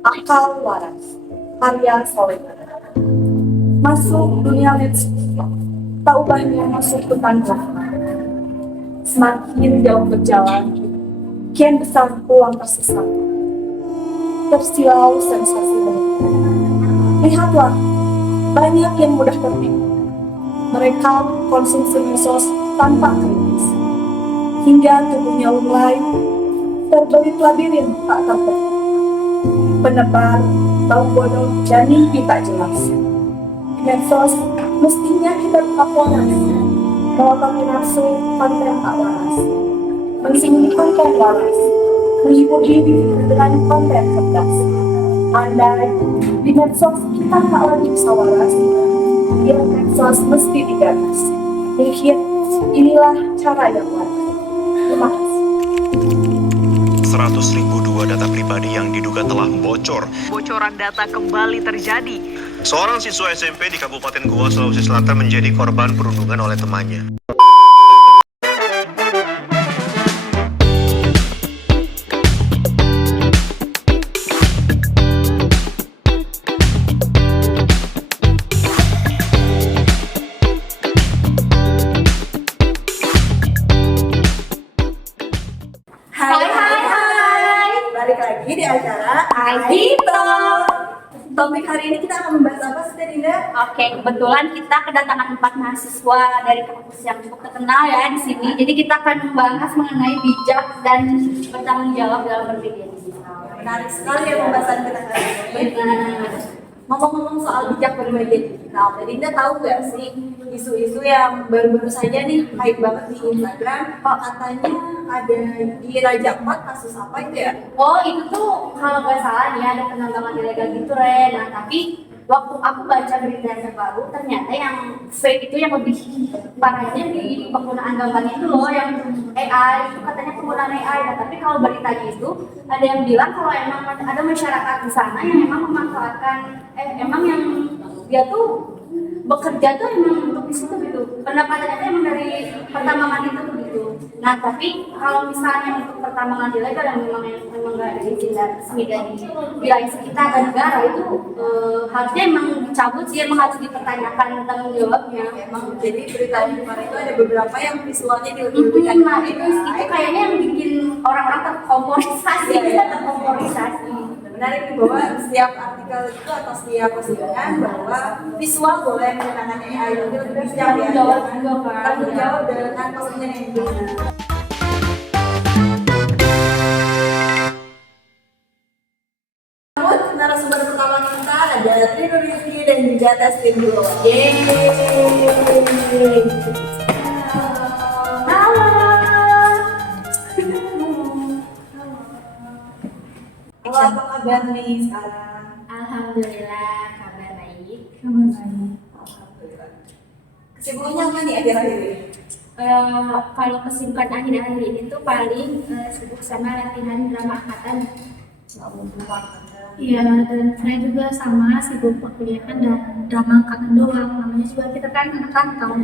Akal Waras, karya Soleh. Masuk dunia medsos, tak ubahnya masuk hutan belaka. Semakin jauh berjalan, kian besar peluang tersesat. Tersilau sensasi berita. Lihatlah, banyak yang mudah tertipu. Mereka konsumsi medsos tanpa kritis, hingga tubuhnya lunglai, terbelit labirin tak tertentu. Penebar, bau bodoh, dan mimpi tak jelas. Di medsos, mestinya kita tetap waras, melototi nafsu konten tak waras, mensinggung konten waras, menghibur diri dengan konten cerdas. Andai di medsos kita tak lagi bisa waras, di medsos mesti digagas. Mungkin inilah cara yang waras. Terima kasih. 100.002 data pribadi yang diduga telah bocor. Bocoran data kembali terjadi. Seorang siswa SMP di Kabupaten Goa, Sulawesi Selatan menjadi korban perundungan oleh temannya. Hai. Balik lagi di acara Aidito. Topik hari ini kita akan membahas apa sih, Dinda? Oke, kebetulan kita kedatangan 4 mahasiswa dari kampus yang cukup terkenal ya di sini. Jadi kita akan membahas mengenai bijak dan bertanggung jawab dalam bermedia digital. Menarik sekali ya pembahasan kita hari ini. Benar. Ngomong-ngomong soal bijak bermedia digital, Dinda tahu nggak sih isu-isu yang baru-baru saja nih hype banget di Instagram? Katanya ada di Raja Ampat, kasus apa itu ya? Oh, itu tuh kalau nggak salah nih ada penangkapan ilegal gitu, Ren. Nah, tapi waktu aku baca berita yang terbaru, ternyata yang fake itu yang lebih parahnya di penggunaan gambar itu loh, yang AI itu katanya penggunaan AI. Nah, tapi kalau beritanya itu ada yang bilang kalau emang ada masyarakat di sana yang emang memanfaatkan, emang yang dia tuh bekerja tuh emang untuk di situ gitu, pendapatannya tuh emang dari pertambangan itu tuh gitu. Nah, tapi kalau misalnya untuk pertambangan ilegal yang memang nggak ada izin dari wilayah sekitar dan negara itu harusnya emang dicabut sih, emang harus dipertanyakan tanggung jawabnya. Emang jadi berita di kemarin itu ada beberapa yang visualnya dilebih-lebihkan. Nah, itu kayaknya yang bikin orang-orang terkomporisasi, terkomporisasi. Menarik nih bahwa setiap artikel itu atau setiap postingan bahwa visual boleh menggunakan AI, tapi lebih bijak ya. Tanggung jawab dengan postingan yang benar. Narasumber pertama kita ada Trinu Rizky dan juga Testin dulu. Yeay. Halo. Halo, apa kabar nih sekarang? Alhamdulillah, kabar baik. Alhamdulillah. Kesibukannya apa nih akhir-akhir ini? Kalau kesibukan akhir-akhir ini tuh paling sibuk sama latihan drama angkatan. Iya, dan saya juga sama sibuk perkuliahan dan drama angkatan doang. Namanya juga kita kan anak rantau.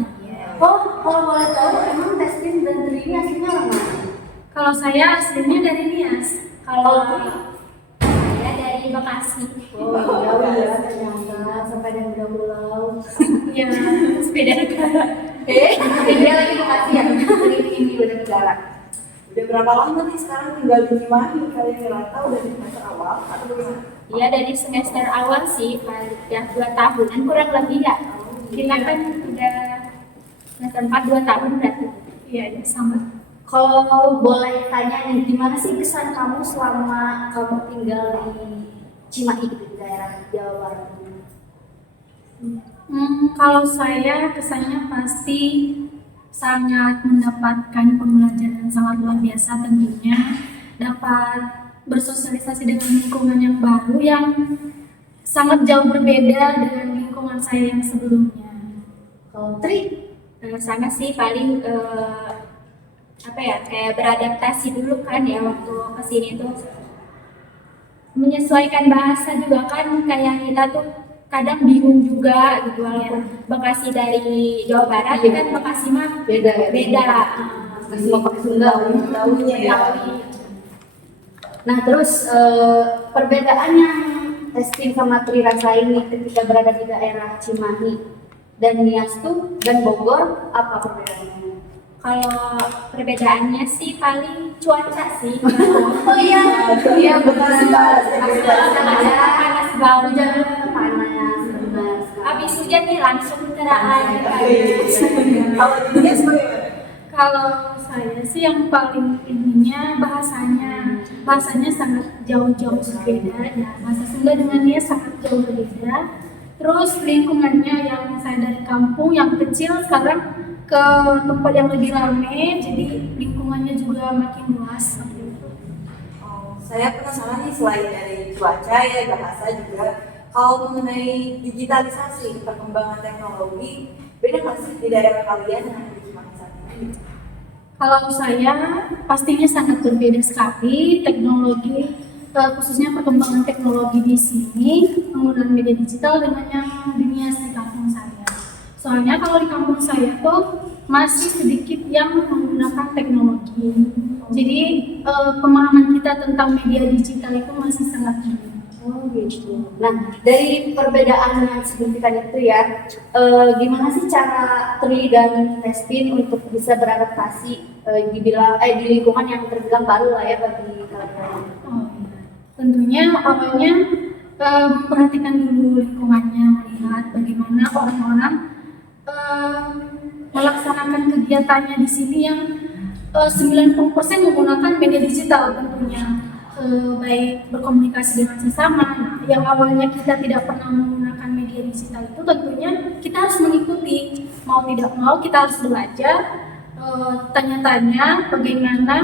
Oh, kalau boleh tahu emang Testin dan Tri ini aslinya orang mana? Kalau saya aslinya dari Nias. Kalau saya dari Bekasi. Oh, jauh ya. Ternyata sampai dari Pulau. Iya, sepeda negara. Dia lagi Bekasi ya? Ini udah negara. Udah berapa lama nih sekarang tinggal di Cimahi? Kalian ngerantau dari semester awal atau bagaimana? Iya, dari semester awal sih, ya 2 tahunan kurang lebih ya. Kita kan udah semester 4 2 tahun berarti. Iya, ya, sama. Kalau boleh tanya nih, gimana sih kesan kamu selama kamu tinggal di Cimahi gitu, di daerah Jawa Barat? Kalau saya kesannya pasti sangat mendapatkan pembelajaran yang sangat luar biasa, tentunya dapat bersosialisasi dengan lingkungan yang baru yang sangat jauh berbeda dengan lingkungan saya yang sebelumnya. Kalau Tri? Sama sih paling kayak beradaptasi dulu kan ya waktu kesini tuh, menyesuaikan bahasa juga kan, kayak kita tuh kadang bingung juga gitu ya. Bekasi dari Jawa Barat kan, Bekasi mah Beda. Masih mau pakai Sunda, tahunya ya. Nah terus Perbedaan yang testing sama Tri rasain nih ketika berada di daerah Cimahi dan Nias tuh dan Bogor, apa perbedaannya? Kalau perbedaannya sih paling cuaca sih. Oh iya benar sekali. Panas banget. Hujan panas, benar. Habis hujan nih langsung cerah lagi. Kalau di Nias bagaimana? Kalau saya sih yang paling ininya bahasanya sangat jauh-jauh berbeda ya. Bahasa Sunda dengan dia sangat jauh berbeda. Terus lingkungannya yang saya dari kampung yang kecil sekarang ke tempat yang lebih ramai, jadi lingkungannya juga makin luas seperti itu. Oh, saya penasaran nih selain dari cuaca ya bahasa juga kalau mengenai digitalisasi perkembangan teknologi beda nggak sih di daerah kalian yang di Cimahi saat ini? Kalau saya pastinya sangat berbeda sekali teknologi, khususnya perkembangan teknologi di sini penggunaan media digital dengan yang dunia di kampung saya. Soalnya kalau di kampung saya tuh masih sedikit yang menggunakan teknologi. Jadi pemahaman kita tentang media digital itu masih sangat tinggi. Oh gitu. Nah, dari perbedaan yang signifikan itu ya, gimana sih cara Tri dan Testin untuk bisa beradaptasi di lingkungan yang terbilang baru lah ya bagi kalian? Oh, iya. Tentunya awalnya memperhatikan dulu lingkungannya, melihat bagaimana orang-orang melaksanakan kegiatannya di sini yang 90% menggunakan media digital tentunya. Baik berkomunikasi dengan sesama. Nah, yang awalnya kita tidak pernah menggunakan media digital itu tentunya kita harus mengikuti, mau tidak mau kita harus belajar, tanya-tanya bagaimana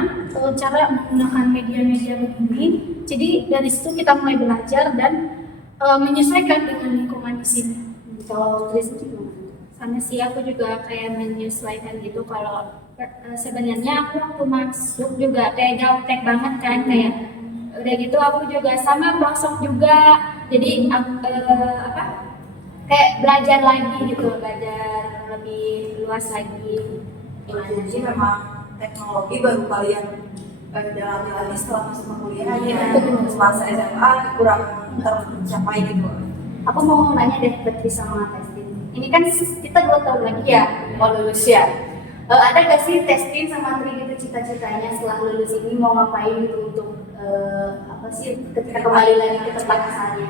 cara menggunakan media-media begini. Jadi dari situ kita mulai belajar dan menyesuaikan dengan lingkungan di sini. Kalau Tri sendiri gimana? Sama sih aku juga kayak menyesuaikan gitu. Kalau sebenarnya aku waktu masuk juga kayak gaptek banget kan, kayak udah gitu aku juga sama pelosok juga, jadi kayak belajar lagi gitu, belajar lebih luas lagi. Jadi memang teknologi baru kalian dalami lagi setelah masuk kuliah ya, semasa SMA kurang tercapai gitu. Aku mau nanya deh ke Tri sama Testin. Ini kan kita 2 tahun lagi ya mau lulus ya. Ada gak sih Testin sama Tri gitu cita-citanya setelah lulus ini mau ngapain gitu untuk apa sih ketika kembali lagi ke tempat asalnya?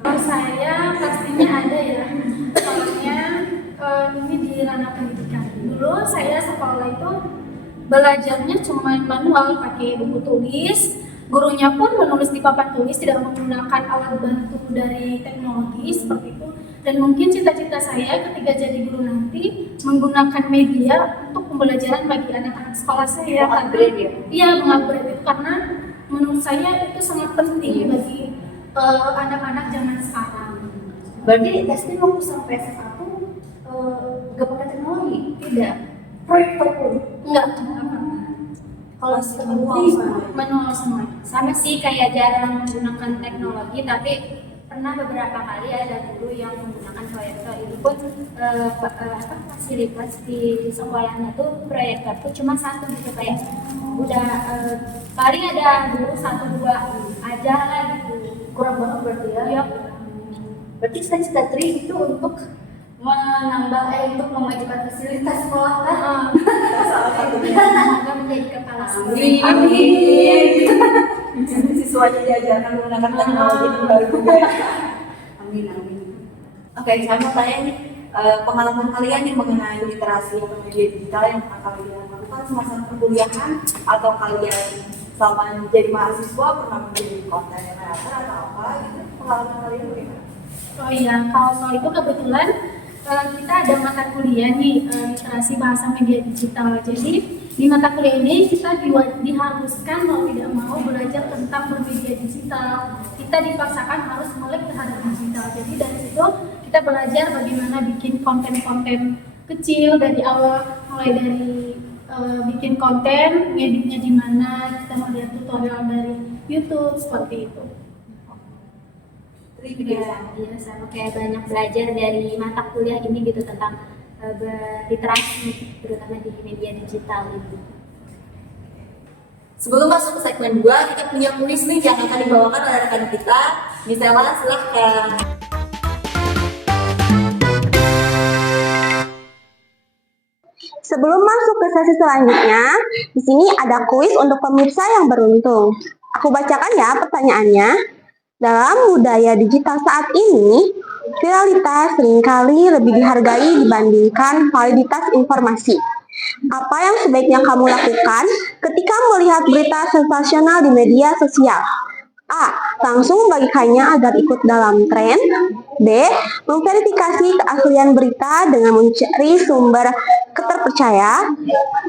Kalau saya pastinya ada ya, soalnya ini di ranah pendidikan. Dulu saya sekolah itu belajarnya cuma manual, pakai buku tulis, gurunya pun menulis di papan tulis, tidak menggunakan alat bantu dari teknologi seperti itu. Dan mungkin cita-cita saya ketika jadi guru nanti menggunakan media untuk pembelajaran bagi anak-anak sekolah saya. Upgrade ya? Iya, mengupgrade itu karena menurut saya itu sangat penting bagi anak-anak zaman sekarang. Berarti Testin waktu sampai SMA tuh gak pakai teknologi? Tidak, Proyektor pun? enggak. Kalau Manual semua. Sama sih kayak jarang menggunakan teknologi, tapi pernah beberapa kali ada guru yang menggunakan proyektor. Itu pun fasilitas di sekolahnya tuh proyektor tuh cuma 1 gitu, kayak udah paling ada guru 1-2 aja lah gitu. kurang banget berarti ya? Iya. Berarti cita-cita Tri itu untuk untuk memajukan fasilitas sekolah kan? Semoga menjadi kepala sekolah. Amin. Siswanya diajarkan menggunakan teknologi terbaru juga ya. Amin, amin. Oke, saya mau tanya nih pengalaman kalian nih mengenai literasi atau media digital yang pernah kalian lakukan semasa perkuliahan atau kalian selama jadi mahasiswa pernah menjadi konten kreator atau apa gitu, pengalaman kalian bagaimana? Oh iya, kalau soal itu kebetulan kita ada mata kuliah nih, literasi bahasa media digital. Jadi di mata kuliah ini kita diharuskan mau tidak mau belajar tentang bermedia digital. Kita dipaksakan harus melek terhadap digital. Jadi dari situ kita belajar bagaimana bikin konten-konten kecil dari awal, mulai dari bikin konten, ngeditnya di mana, kita melihat tutorial dari YouTube seperti itu. Iya, sama kayak banyak belajar dari mata kuliah ini gitu tentang berliterasi, terutama di media digital itu. Sebelum masuk ke segmen 2, kita punya kuis nih yang akan dibawakan oleh rekan kita. Misela, silahkan. Sebelum masuk ke sesi selanjutnya, di sini ada kuis untuk pemirsa yang beruntung. Aku bacakan ya pertanyaannya. Dalam budaya digital saat ini, viralitas seringkali lebih dihargai dibandingkan validitas informasi. Apa yang sebaiknya kamu lakukan ketika melihat berita sensasional di media sosial? A. Langsung membagikannya agar ikut dalam tren. B. Memverifikasi keaslian berita dengan mencari sumber terpercaya.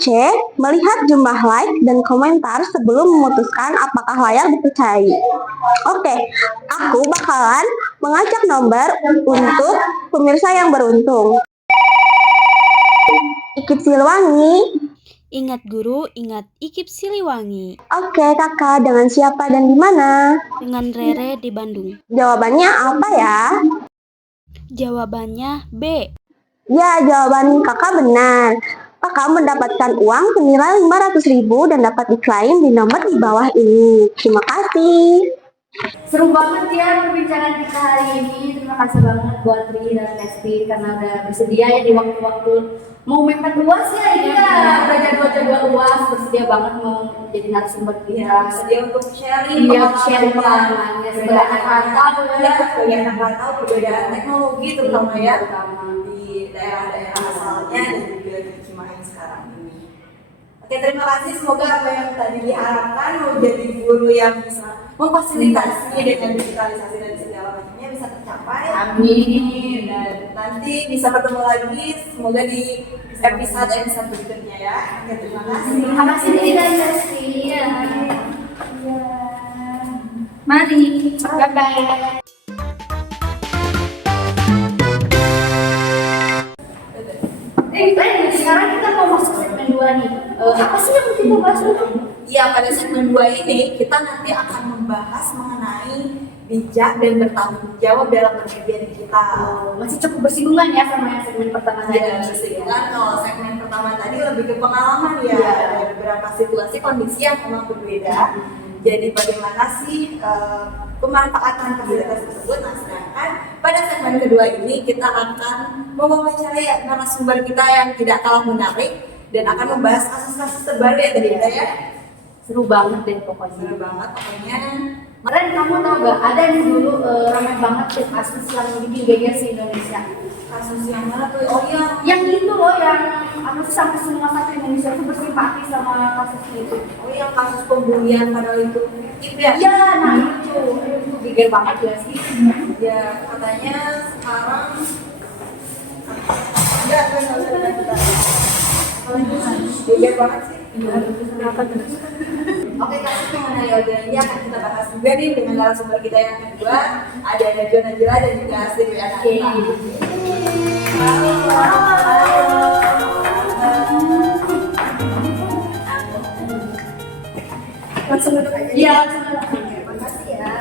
C. Melihat jumlah like dan komentar sebelum memutuskan apakah layak dipercayai. Oke, aku bakalan mengajak nomor untuk pemirsa yang beruntung. Ikip Siliwangi. Ingat guru, ingat Ikip Siliwangi. Oke kakak, dengan siapa dan di mana? Dengan Rere di Bandung. Jawabannya apa ya? Jawabannya B. Ya, jawaban kakak benar. Kakak mendapatkan uang senilai 500.000 dan dapat diklaim di nomor di bawah ini. Terima kasih. Seru banget ya perbincangan kita hari ini. Terima kasih banget buat Tri dan Testi karena udah bersedia ya di waktu-waktu mau mepet UAS ya. Iya, udah jadwal-jadwal UAS, bersedia banget mau jadi narasumber kita. Bersedia untuk sharing pengalamannya sebagai anak rantau ya, sebagai anak rantau perbedaan teknologi terutama ya di daerah-daerah asalnya dan juga di Cimahi sekarang ini. Oke, terima kasih. Semoga apa yang tadi diharapkan mau jadi guru yang bisa memfasilitasi dengan digitalisasi dan segala macamnya bisa tercapai. Amin. Dan nanti bisa bertemu lagi semoga di episode berikutnya ya. Oke, terima kasih. Terima kasih Tri dan Testi. Mari. Bye-bye. Sekarang kita mau masuk segmen 2 nih. Apa sih yang kita bahas dulu? Ya, pada segmen 2 ini kita nanti akan membahas mengenai bijak dan bertanggung jawab dalam media digital. Masih cukup bersinggungan ya sama yang segmen pertama tadi. Ya, bersinggungan. Kalau segmen pertama tadi lebih ke pengalaman ya, ada beberapa situasi kondisi yang memang berbeda. Jadi bagaimana sih pemanfaatan fasilitas tersebut? Nah, sedangkan pada segmen kedua ini kita akan mewawancarai narasumber kita yang tidak kalah menarik dan akan membahas kasus-kasus terbaru ya tadi kita ya. Seru banget deh pokoknya. Seru banget pokoknya. Ren, kamu tahu gak, ada nih dulu ramai banget tuh kasus yang bikin geger di Indonesia. Kasus yang mana tuh? Oh iya, Yang itu loh, yang apa sih sampai semua satu Indonesia tuh bersimpati sama kasus itu. oh yang kasus pembulian padahal itu fiktif ya? Iya, nah itu geger banget ya sih. Ya katanya sekarang enggak kita geger banget sih. Iya, kenapa terus? Oke, kasus mengenai organ ini akan kita bahas juga nih dengan narasumber kita yang kedua. Ada Najwa Najila dan juga Asli Wiananta. Langsung duduk aja. Iya, langsung duduk. Terima kasih ya.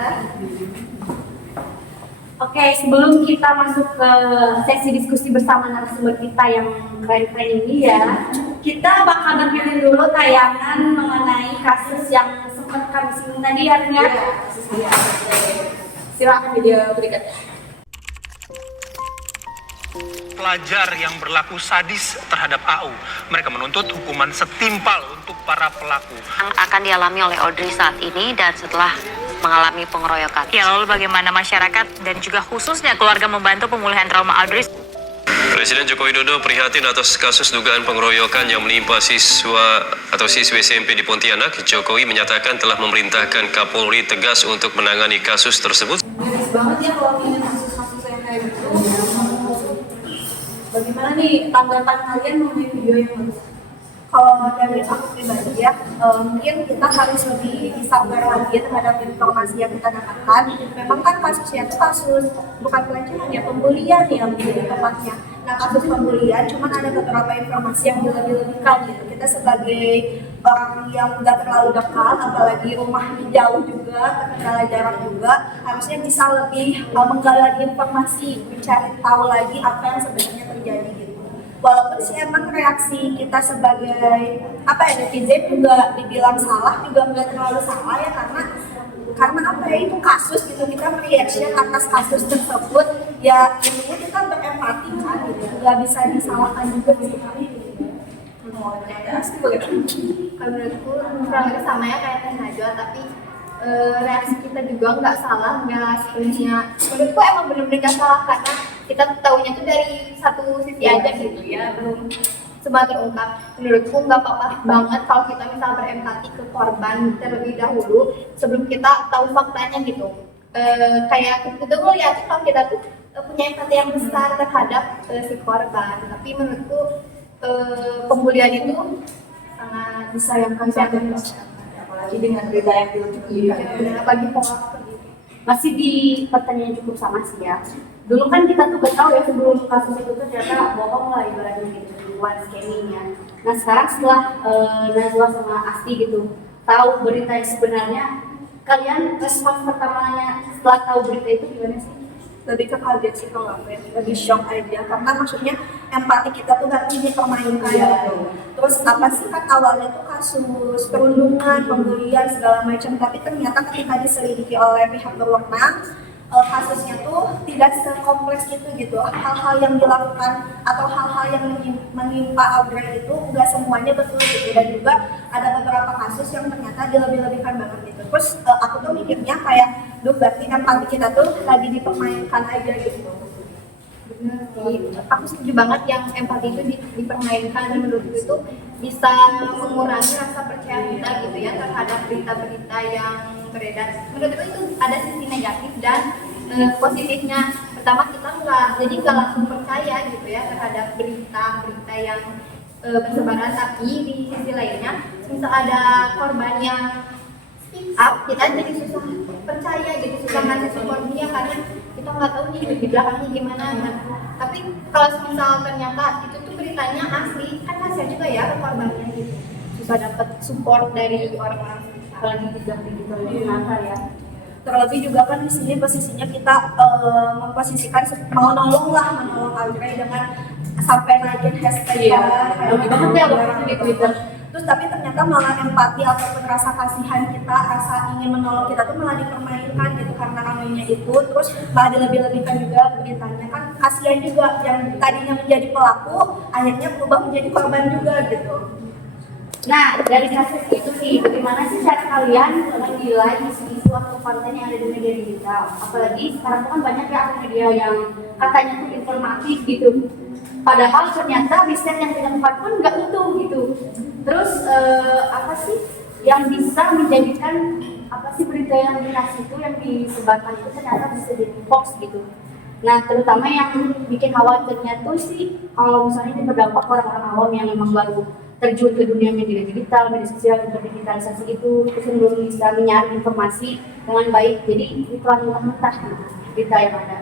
Oke, sebelum kita masuk ke sesi diskusi bersama narasumber kita yang keren-keren ini ya, kita bakal nampilin dulu tayangan mengenai kasus yang sempat kami singgung tadi ya. Silakan video berikutnya. Pelajar yang berlaku sadis terhadap AU. Mereka menuntut hukuman setimpal untuk para pelaku. Yang akan dialami oleh Audrey saat ini dan setelah mengalami pengeroyokan. Ya, lalu bagaimana masyarakat dan juga khususnya keluarga membantu pemulihan trauma Audrey? Presiden Joko Widodo prihatin atas kasus dugaan pengeroyokan yang menimpa siswa atau siswi SMP di Pontianak. Jokowi menyatakan telah memerintahkan Kapolri tegas untuk menangani kasus tersebut. Miris banget ya kalau ingin kasus-kasus yang kayak gitu. Bagaimana nih tanggapan kalian mengenai video yang bagus? Kalau dari aku pribadi ya, mungkin kita harus lebih sabar lagi terhadap informasi yang kita dapatkan. Memang kan kasusnya itu kasus bukan pelecehan ya, pembulian ya lebih tepatnya. Nah, kasus pembulian cuman ada beberapa informasi yang dilebih-lebihkan gitu. Kita sebagai orang yang nggak terlalu dekat, apalagi rumahnya jauh juga, terkendala jarak juga, harusnya bisa lebih menggali informasi, mencari tahu lagi apa yang sebenarnya terjadi gitu. walaupun sih emang reaksi kita sebagai netizen juga dibilang salah juga nggak terlalu salah ya, karena apa ya, itu kasus gitu, kita reaction atas kasus tersebut ya, intinya kita berempati kan gitu, nggak bisa disalahkan juga gitu. Kalau menurutku kurang lebih sama ya kayak Teh Najwa, tapi reaksi kita juga nggak salah, nggak sepenuhnya. Menurutku emang bener-bener nggak salah karena kita tahunya tuh dari satu sisi aja gitu ya, belum semua terungkap. Menurutku nggak apa-apa banget kalau kita misal berempati ke korban terlebih dahulu sebelum kita tahu faktanya gitu. Kayak kita ngeliat kalau kita tuh punya empati yang besar terhadap si korban, tapi menurutku pembulian itu sangat disayangkan sekali, apalagi dengan berita yang diunjukkan. apalagi hoax gitu. Masih di pertanyaan cukup sama sih ya. Dulu kan kita tuh gak tahu ya sebelum kasus itu tuh ternyata bohong lah ibaratnya gitu, buat scamming ya. Nah sekarang setelah Najwa sama Asti gitu tahu berita yang sebenarnya, kalian respons pertamanya setelah tahu berita itu gimana sih? Lebih ke kaget sih kalau aku ya, lebih shock aja, karena maksudnya empati kita tuh gak dipermainkan gitu. Terus apa sih, kan awalnya tuh kasus perundungan, pembulian segala macam, tapi ternyata ketika diselidiki oleh pihak berwenang, kasusnya tuh tidak sekompleks itu gitu. Hal-hal yang dilakukan atau hal-hal yang menimpa Audrey itu nggak semuanya betul gitu, dan juga ada beberapa kasus yang ternyata dilebih-lebihkan banget gitu. Terus aku tuh mikirnya kayak, berarti empati kita tuh lagi dipermainkan aja gitu. Bener sih, aku setuju banget yang empati itu dipermainkan, dan menurutku itu bisa mengurangi rasa percaya kita gitu ya terhadap berita-berita yang beredar. Menurutku itu ada sisi negatif dan positifnya. Pertama, kita nggak langsung percaya gitu ya terhadap berita-berita yang bersebaran, tapi di sisi lainnya misal ada korban yang speak up, kita jadi susah percaya gitu, susah ngasih support dia karena kita nggak tahu nih di belakangnya gimana. Tapi kalau misal ternyata itu tuh beritanya asli, kan kasihan juga ya ke korbannya gitu, susah dapat support dari orang-orang, apalagi digital ini nakal ya. Terlebih juga kan di sini posisinya kita memposisikan menolong Audrey dengan sampai naikin hashtag Lebih banget ya waktu di Twitter. Terus tapi ternyata malah empati ataupun rasa kasihan kita, rasa ingin menolong kita tuh malah dipermainkan gitu karena ramainya itu. Terus malah dilebih-lebihkan juga beritanya, kan kasihan juga yang tadinya menjadi pelaku akhirnya berubah menjadi korban juga gitu. Nah, dari kasus itu sih, bagaimana sih cara kalian menilai isu-isu atau konten yang ada di media digital? Apalagi sekarang kan banyak ya akun media yang katanya tuh informatif gitu, padahal ternyata riset yang dilakukan pun nggak utuh gitu. Terus apa sih yang bisa menjadikan berita yang dikasih itu, yang disebarkan itu ternyata bisa jadi hoax gitu. Nah, terutama yang bikin khawatirnya tuh sih kalau misalnya ini berdampak orang-orang awam yang memang baru terjun ke dunia media digital, media sosial, digitalisasi itu, terus belum bisa menyaring informasi dengan baik, jadi iklan mentah-mentah gitu, berita yang ada.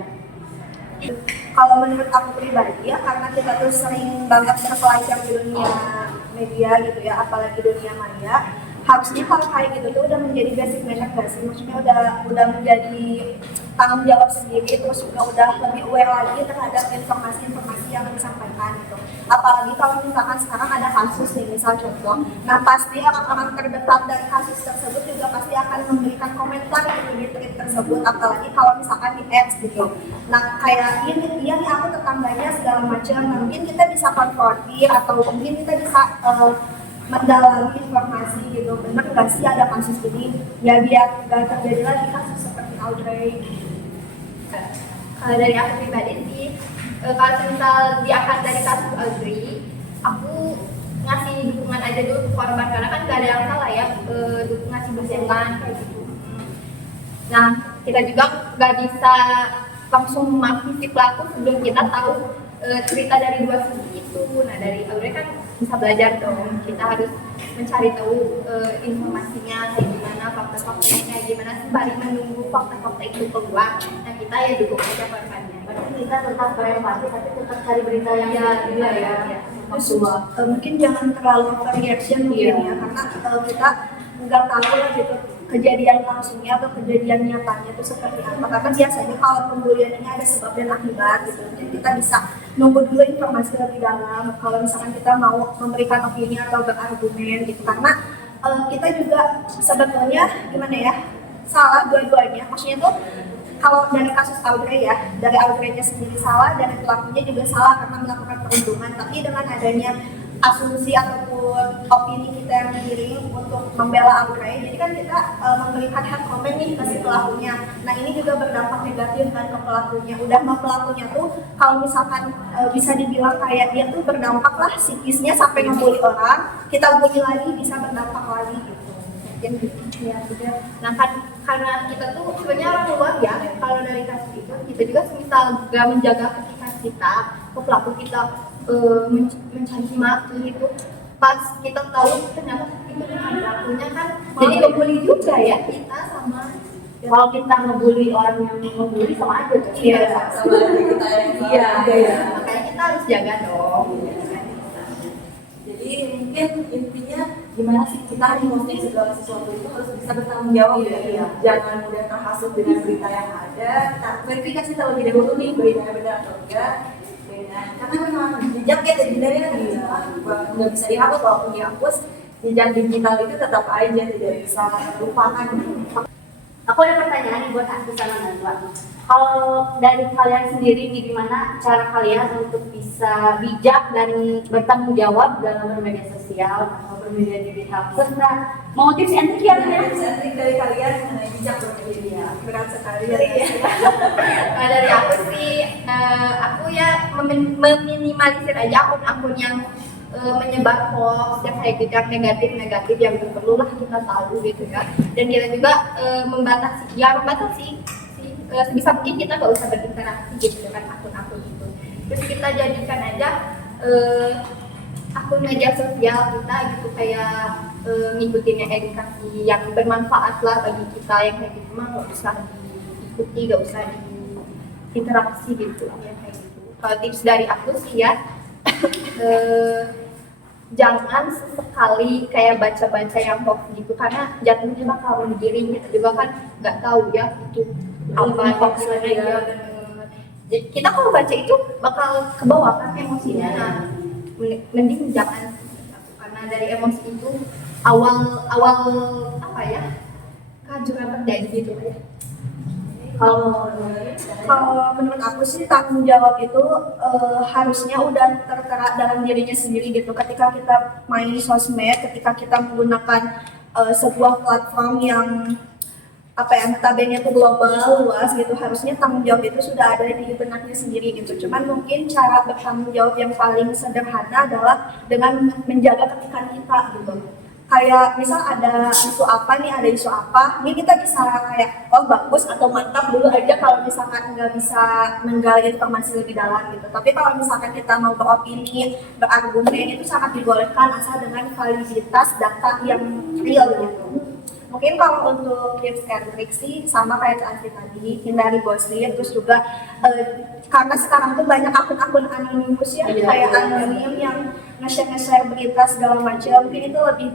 Kalau menurut aku pribadi ya, karena kita tuh sering banget berpelajar di dunia media gitu ya, apalagi dunia maya, harusnya hal kayak gitu tuh udah menjadi basic manner gak sih? Maksudnya udah menjadi tanggung jawab sendiri, terus juga udah lebih aware lagi terhadap informasi-informasi yang disampaikan gitu. Apalagi kalau misalkan sekarang ada kasus nih, misal contoh, nah pasti orang-orang terdekat dari kasus tersebut juga pasti akan memberikan komentar gitu di tweet tersebut, apalagi kalau misalkan di X gitu. Nah kayak ini aku tetangganya segala macam, nah, mungkin kita bisa konfrontir atau mungkin kita bisa mendalami informasi gitu, bener nggak sih ada kasus ini ya, biar nggak terjadi lagi kasus seperti Audrey. Kalau dari aku pribadi sih, kalau misal diangkat dari kasus Audrey, aku ngasih dukungan aja dulu ke korban karena kan nggak ada yang salah ya, ngasih dukungan kayak gitu. Nah, kita juga nggak bisa langsung memaki si pelaku sebelum kita tahu cerita dari dua sisi itu. Nah, dari Audrey kan bisa belajar dong, kita harus mencari tahu informasinya kayak gimana, fakta-faktanya kayak gimana, sembari menunggu fakta-fakta itu keluar. Nah, kita ya dukung aja korbannya. Berarti kita tetap berempati tapi tetap cari berita yang juga ya. Terus mungkin jangan terlalu overreaction mungkin ya, karena kita nggak tahu lah gitu kejadian langsungnya atau kejadian nyatanya itu seperti apa, karena biasanya kalau pembulian ini ada sebab dan akibat gitu, jadi kita bisa nunggu dulu informasi lebih dalam kalau misalkan kita mau memberikan opini atau berargumen gitu, karena kita juga sebetulnya gimana ya, salah dua-duanya, maksudnya tuh kalau dari kasus Audrey ya, dari Audrey-nya sendiri salah, dari pelakunya juga salah karena melakukan perundungan, tapi dengan adanya asumsi ataupun opini kita yang digiring untuk membela Audrey, jadi kan kita memberikan hak komen nih ke si pelakunya. Nah ini juga berdampak negatif kan ke pelakunya. Udah mah pelakunya tuh kalau misalkan bisa dibilang kayak dia tuh berdampak lah psikisnya sampai ngebully orang, kita bully lagi bisa berdampak lagi gitu. Mungkin gitu ya juga. Nah kan karena kita tuh sebenarnya orang luar ya, kalau dari kasus itu kita juga semisal gak menjaga ketika kita ke pelaku kita mencaci maki itu, pas kita tahu ternyata itu bukan pelakunya kan jadi ngebully juga ya kita sama. Kalau kita ngebully orang yang ngebully sama aja kan? Iya, sama aja kita iya. Makanya kita harus jaga dong. Jadi mungkin intinya gimana sih kita memposting segala sesuatu itu harus bisa bertanggung jawab ya. Jangan mudah terhasut dengan berita yang ada. Kita verifikasi terlebih dahulu nih beritanya benar atau enggak. Karena memang jejak ya sebenarnya nggak bisa dihapus, walaupun dihapus jejak digital itu tetap aja tidak bisa lupakan. Aku ada pertanyaan nih buat aku sama Najwa. Kalau dari kalian sendiri gimana cara kalian untuk bisa bijak dan bertanggung jawab dalam bermedia sosial atau bermedia digital, serta mau tips and trick ya? Tips and trick dari kalian mengenai bijak bermedia berat sekali ya. Nah, dari aku sih, aku ya meminimalisir aja akun-akun yang menyebar hoax yang kayak gitu, yang negatif yang perlu lah kita tahu gitu ya. Dan kita juga membatasi sebisa mungkin kita nggak usah berinteraksi gitu dengan akun-akun itu. Terus kita jadikan aja akun media sosial kita gitu kayak ngikutin yang edukasi yang bermanfaat lah bagi kita, yang kayak gitu mah nggak usah diikuti, nggak usah diinteraksi gitu ya kayak gitu. Kalau tips dari aku sih ya, jangan sesekali kayak baca-baca yang hoax gitu, karena jatuhnya bakal menggiring gitu juga kan, nggak tahu ya itu apa hoaxnya ya. Jadi kita kalau baca itu bakal kebawa kan emosinya. Nah, mending jangan, karena dari emosi itu awal apa ya kehancuran terjadi gitu ya. Kalau menurut aku sih tanggung jawab itu harusnya udah tertera dalam dirinya sendiri gitu. Ketika kita main sosmed, ketika kita menggunakan sebuah platform yang notabene itu global luas gitu, harusnya tanggung jawab itu sudah ada di benaknya sendiri gitu. Cuman mungkin cara bertanggung jawab yang paling sederhana adalah dengan menjaga ketikan kita gitu. Kayak misal ada isu apa, ini kita bisa kayak oh bagus atau mantap dulu aja kalau misalkan nggak bisa menggali informasi lebih dalam gitu. Tapi kalau misalkan kita mau beropini, berargumen, itu sangat dibolehkan asal dengan validitas data yang real gitu. Mungkin kalau untuk tips and trick sih sama kayak Anti tadi, hindari ghosting, terus juga karena sekarang tuh banyak akun-akun anonimus ya, kayak anonim yang nge-share berita segala macam, mungkin itu lebih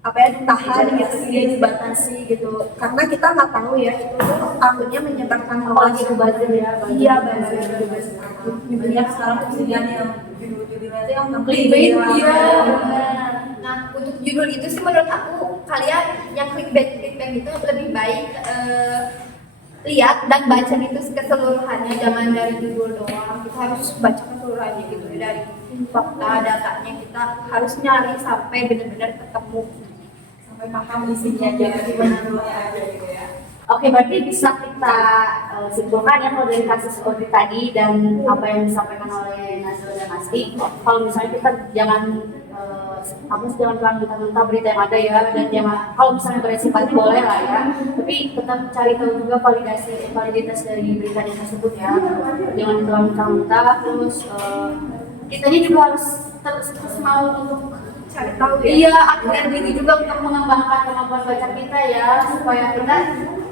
ditahan gitu, dibatasi gitu, karena kita nggak tahu ya itu tuh akunnya menyebarkan hoax itu buzzer ya. Iya buzzer. Banyak sekarang kejadian yang judul-judulnya itu yang clickbait ya. Nah untuk judul itu sih menurut aku kalian yang clickbait itu lebih baik lihat dan baca itu keseluruhannya, jangan dari judul doang. Kita harus baca keseluruhannya gitu, dari fakta datanya kita harus nyari sampai benar-benar ketemu, sampai paham isinya, jangan gimana dulu aja gitu ya. Oke, berarti bisa kita simpulkan ya kalau dari kasus Audrey tadi dan apa yang disampaikan oleh Nazwa dan Asti, kalau misalnya kita jangan telan mentah-mentah berita yang ada ya, dan jangan kalau misalnya beresipati boleh lah ya, tapi tetap cari tahu juga validitas dari beritanya tersebut ya, jangan telan mentah-mentah. Terus kitanya juga harus terus mau untuk cari tahu ya. Iya, dan diri juga untuk mengembangkan kemampuan baca kita ya, supaya kita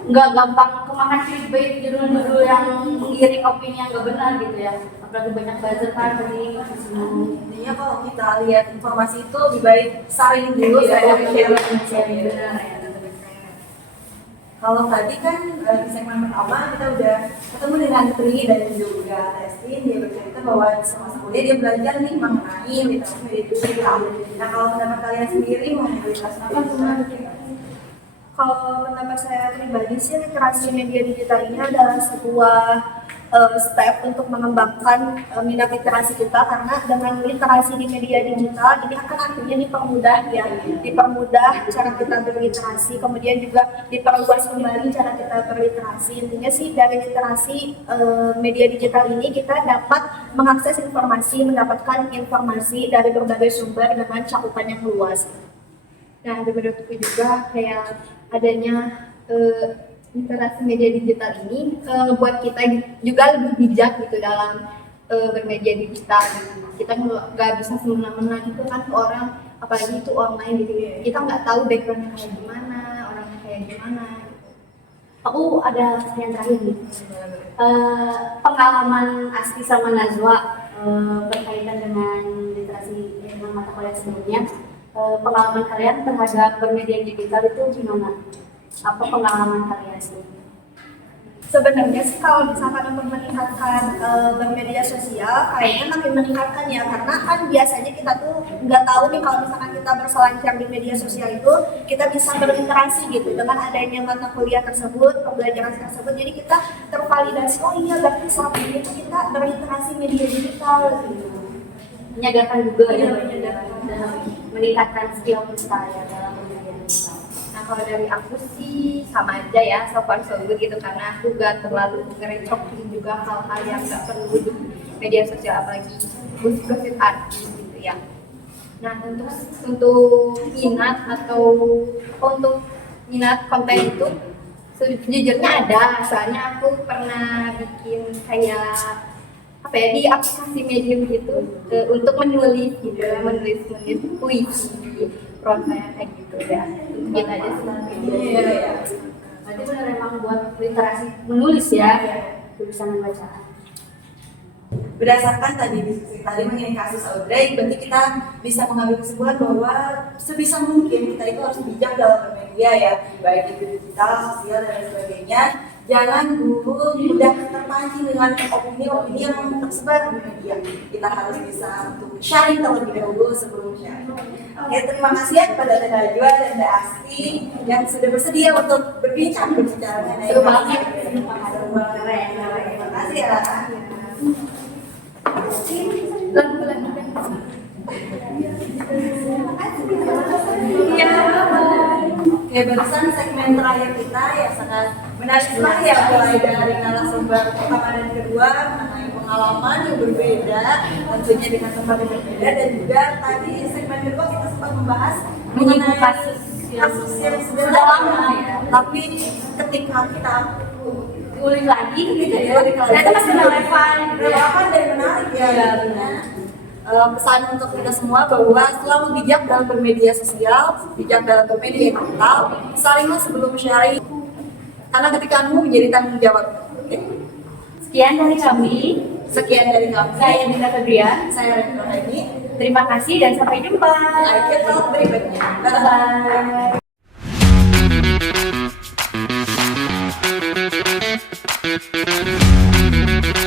nggak gampang kemakan clickbait judul-judul yang mengiring opini yang nggak benar gitu ya. Apalagi banyak buzzer kan tadi. Intinya kalau kita lihat informasi itu lebih baik saring dulu, share benar ya. Kalau tadi kan di segmen pertama kita udah ketemu dengan Tri dan juga Testin, dia bercerita bahwa semasa kuliah dia belajar nih mengenai literasi media digital. Nah kalau pendapat kalian sendiri mengenai literasi apa sebenarnya? Kalau pendapat saya pribadi sih, literasi media digital ini adalah sebuah step untuk mengembangkan minat literasi kita, karena dengan literasi di media digital ini akan artinya dipermudah cara kita berliterasi, kemudian juga diperluas kembali cara kita berliterasi. Intinya sih dari literasi media digital ini kita dapat mengakses informasi, mendapatkan informasi dari berbagai sumber dengan cakupan yang luas. Nah, menurutku juga kayak adanya literasi media digital ini membuat kita juga lebih bijak gitu dalam bermedia digital. Kita nggak bisa semena-mena gitu kan ke orang, apalagi itu online gitu. Kita nggak tahu backgroundnya kayak gimana, orangnya kayak gimana. Aku ada yang terakhir nih. Pengalaman Asti sama Najwa berkaitan dengan literasi dengan mata kuliah sebelumnya. Pengalaman kalian terhadap bermedia digital itu gimana? Apa pengalaman kalian sih? Sebenarnya sih kalau misalkan untuk meningkatkan bermedia sosial, kayaknya makin meningkatkan ya, karena kan biasanya kita tuh nggak tahu nih kalau misalkan kita berselancar di media sosial itu kita bisa berinteraksi gitu dengan adanya mata kuliah tersebut, pembelajaran tersebut. Jadi kita tervalidasi, oh iya berarti selama ini tuh kita berinteraksi media digital gitu. Menyadarkan juga ya, meningkatkan skill kita ya dalam bermedia digital. Nah kalau dari aku sih sama aja ya, so far so good gitu, karena aku gak terlalu ngerecokin juga hal-hal yang gak perlu di media sosial, apalagi gosip-gosip artis gitu ya. Nah untuk minat atau untuk minat konten itu sejujurnya ada, soalnya aku pernah bikin kayak apa ya, di aplikasi Medium gitu untuk menulis gitu, menulis puisi, prosa kayak gitu ya. Untuk kita aja sih. Iya. Berarti benar emang buat literasi menulis ya, tulisan dan bacaan. Berdasarkan tadi diskusi tadi mengenai kasus Audrey, berarti kita bisa mengambil kesimpulan bahwa sebisa mungkin kita itu harus bijak dalam bermedia ya, baik itu digital, sosial dan sebagainya. Jangan dulu mudah terpancing dengan opini-opini yang tersebar di media. Kita harus bisa untuk sharing terlebih dahulu sebelum sharing. Oke, terima kasih ya kepada Teh Najwa dan Teh Asti yang sudah bersedia untuk berbicara mengenai Seru banget. Terima kasih ya. Oke, barusan segmen terakhir kita yang sangat menarik sekali ya, mulai dari narasumber pertama dan kedua mengenai pengalaman yang berbeda, tentunya dengan tempat yang berbeda, dan juga tadi segmen kedua kita sempat membahas mengenai kasus yang sudah lama ya, tapi ketika kita Ulik lagi gitu ya, ternyata masih relevan dan menarik ya. Pesan untuk kita semua bahwa selalu bijak dalam bermedia sosial, bijak dalam bermedia digital, salinglah sebelum sharing, karena ketika kamu menjadi tanggung jawab. Sekian dari kami. Saya Dinda Febrian, saya Retno Haini. Terima kasih dan sampai jumpa. Akhir talk berikutnya. Bye. Thank you.